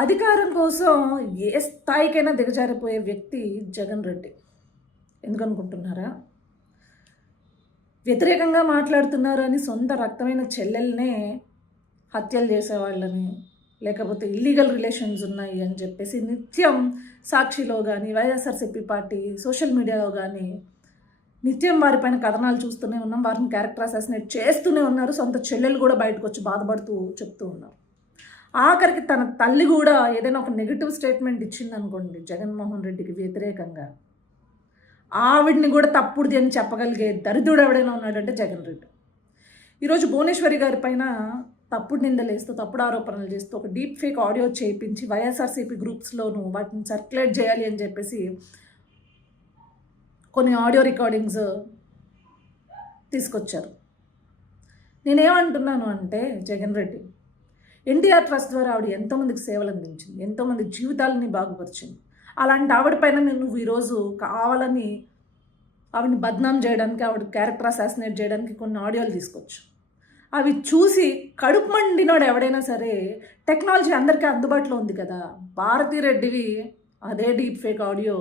అధికారం కోసం ఏ స్థాయికైనా దిగజారిపోయే వ్యక్తి జగన్ రెడ్డి. ఎందుకనుకుంటున్నారా? వ్యతిరేకంగా మాట్లాడుతున్నారు అని సొంత రక్తమైన చెల్లెల్నే హత్యలు చేసేవాళ్ళని, లేకపోతే ఇల్లీగల్ రిలేషన్స్ ఉన్నాయి అని చెప్పేసి నిత్యం సాక్షిలో కానీ వైఎస్ఆర్సీపీ పార్టీ సోషల్ మీడియాలో కానీ నిత్యం వారిపైన కథనాలు చూస్తూనే ఉన్నాం. వారిని క్యారెక్టర్ అసాసినేట్ చేస్తూనే ఉన్నారు. సొంత చెల్లెలు కూడా బయటకు వచ్చి బాధపడుతూ చెప్తూ ఉన్నారు. ఆఖరికి తన తల్లి కూడా ఏదైనా ఒక నెగిటివ్ స్టేట్మెంట్ ఇచ్చిందనుకోండి జగన్మోహన్ రెడ్డికి వ్యతిరేకంగా, ఆవిడ్ని కూడా తప్పుడుది అని చెప్పగలిగే దరిద్రుడు ఎవడైనా ఉన్నాడంటే జగన్ రెడ్డి. ఈరోజు భువనేశ్వరి గారి పైన తప్పుడు నిందలేస్తూ తప్పుడు ఆరోపణలు చేస్తూ ఒక డీప్ ఫేక్ ఆడియో చేయించి వైఎస్ఆర్సీపీ గ్రూప్స్లోనూ వాటిని సర్క్యులేట్ చేయాలి అని చెప్పేసి కొన్ని ఆడియో రికార్డింగ్స్ తీసుకొచ్చారు. నేనేమంటున్నాను అంటే జగన్ రెడ్డి, ఎన్టీఆర్ ట్రస్ట్ ద్వారా ఆవిడ ఎంతోమందికి సేవలు అందించింది, ఎంతోమంది జీవితాలని బాగుపరిచింది. అలాంటి ఆవిడ పైన నువ్వు ఈరోజు కావాలని ఆవిడని బద్నాం చేయడానికి, ఆవిడ క్యారెక్టర్ అసాసినేట్ చేయడానికి కొన్ని ఆడియోలు తీసుకొచ్చు. అవి చూసి కడుపు మండినోడు ఎవడైనా సరే, టెక్నాలజీ అందరికీ అందుబాటులో ఉంది కదా, భారతీ రెడ్డివి అదే డీప్ ఫేక్ ఆడియో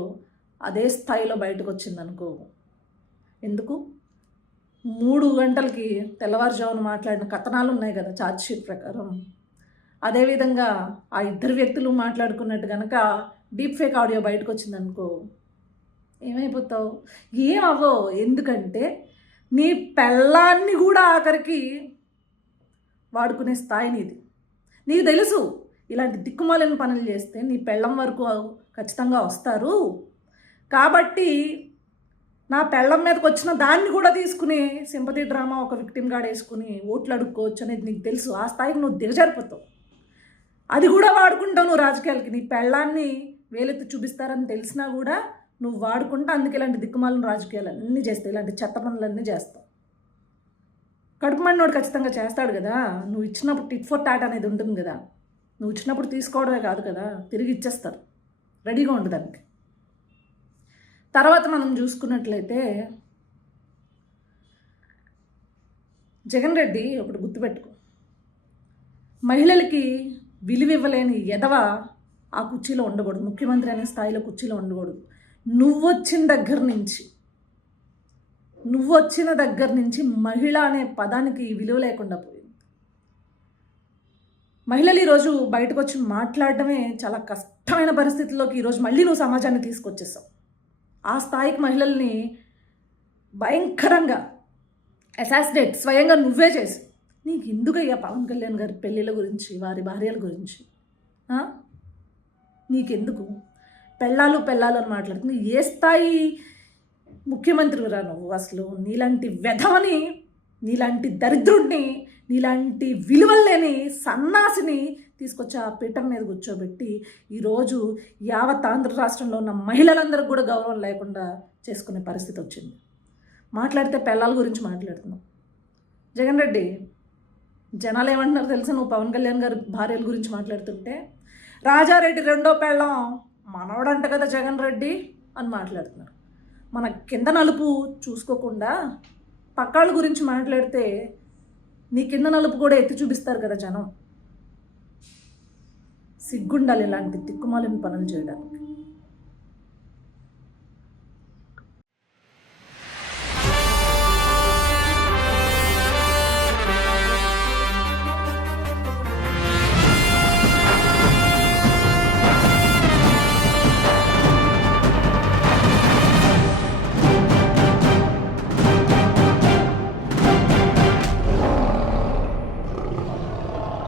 అదే స్థాయిలో బయటకు వచ్చిందనుకో, ఎందుకు 3 గంటలకి తెల్లవారుజామున మాట్లాడిన కథనాలు ఉన్నాయి కదా ఛార్జ్షీట్ ప్రకారం, అదేవిధంగా ఆ ఇద్దరు వ్యక్తులు మాట్లాడుకున్నట్టు కనుక డీప్ ఫేక్ ఆడియో బయటకు వచ్చిందనుకో ఏమైపోతావు? ఏమవ్వో. ఎందుకంటే నీ పెళ్ళాన్ని కూడా ఆఖరికి వాడుకునే స్థాయి నీది. నీకు తెలుసు ఇలాంటి దిక్కుమాలిన పనులు చేస్తే నీ పెళ్ళం వరకు ఖచ్చితంగా వస్తారు. కాబట్టి నా పెళ్ళం మీదకి వచ్చిన దాన్ని కూడా తీసుకుని సింపతి డ్రామా ఒక విక్టిమ్ గార్డ్ వేసుకుని ఓట్లు అడుక్కోవచ్చు అనేది నీకు తెలుసు. ఆ స్థాయికి నువ్వు దిగజారిపోతావు. అది కూడా వాడుకుంటావు నువ్వు రాజకీయాలకి. నీ పెళ్ళాన్ని వేలెత్తి చూపిస్తారని తెలిసినా కూడా నువ్వు వాడుకుంటా. అందుకే ఇలాంటి దిక్కుమాలిన రాజకీయాలు అన్నీ చేస్తావు, ఇలాంటి చెత్త పనులన్నీ చేస్తావు. కడుపు మండినోడు ఖచ్చితంగా చేస్తాడు కదా. నువ్వు ఇచ్చినప్పుడు టిట్ ఫర్ టాట్ అనేది ఉంటుంది కదా, నువ్వు ఇచ్చినప్పుడు తీసుకోవడమే కాదు కదా, తిరిగి ఇచ్చేస్తారు. రెడీగా ఉండు దానికి. తర్వాత మనం చూసుకున్నట్లయితే జగన్ రెడ్డి ఒకటి గుర్తుపెట్టుకో, మహిళలకి విలువ ఇవ్వలేని ఎదవ ఆ కుర్చీలో ఉండకూడదు, ముఖ్యమంత్రి అనే స్థాయిలో కుర్చీలో ఉండకూడదు. నువ్వు వచ్చిన దగ్గర నుంచి మహిళ అనే పదానికి విలువ లేకుండా పోయింది. మహిళలు ఈరోజు బయటకు వచ్చి మాట్లాడడమే చాలా కష్టమైన పరిస్థితుల్లోకి ఈరోజు మళ్ళీ నువ్వు సమాజాన్ని తీసుకొచ్చేసావు. ఆ స్థాయికి మహిళల్ని భయంకరంగా అసాసినేట్ స్వయంగా నువ్వే చేసి, నీకు ఎందుకయ్యా పవన్ కళ్యాణ్ గారి పెళ్ళిళ్ళ గురించి, వారి భార్యల గురించి నీకెందుకు? పెళ్ళాలు అని మాట్లాడుతుంది. ఏ స్థాయి ముఖ్యమంత్రిరా నువ్వు? అసలు నీలాంటి వెధవని, నీలాంటి దరిద్రుడిని, నీలాంటి విలువలు లేని సన్నాసిని తీసుకొచ్చి ఆ పీఠం మీద కూర్చోబెట్టి ఈరోజు యావత్ ఆంధ్ర రాష్ట్రంలో ఉన్న మహిళలందరికీ కూడా గౌరవం లేకుండా చేసుకునే పరిస్థితి వచ్చింది. మాట్లాడితే పెళ్ళాల గురించి మాట్లాడుతున్నావు. జగన్ రెడ్డి, జనాలు ఏమంటున్నారు తెలుసా? నువ్వు పవన్ కళ్యాణ్ గారి భార్యల గురించి మాట్లాడుతుంటే, రాజారెడ్డి రెండో పెళ్ళం మనవడంట కదా జగన్ రెడ్డి అని మాట్లాడుతున్నారు. మన కింద నలుపు చూసుకోకుండా పక్కాళ్ళ గురించి మాట్లాడితే నీ కింద నలుపు కూడా ఎత్తి చూపిస్తారు కదా జనం. సిగ్గుండాలి ఇలాంటి దిక్కుమాలిన పనులు చేయడానికి.